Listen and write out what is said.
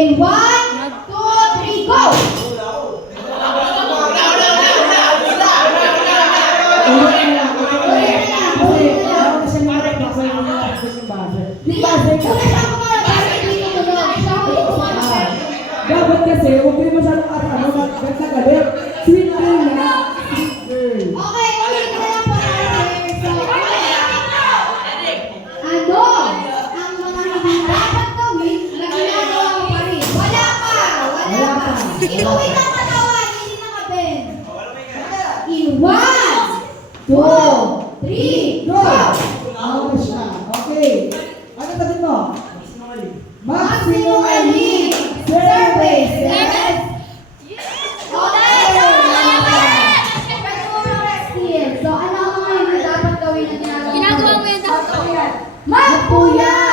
In 1, 2, 3, go! Dapat kasi, huwag kayo masyadong galit. Sweet girl na. Okay, ulit na lang po natin. So, ano ang mga hindi dapat gawin na ginagawa mo pa rin? Wala pa! Inuwi ng katawan, hindi nakabend. In 1, 2, 3, go! Ako siya. Okay. Ano sabi mo? Maximum elite services. Okay. So, ano ang mga hindi dapat gawin na ginagawa mo? Ginagawa mo yan dapat. Magpuyat!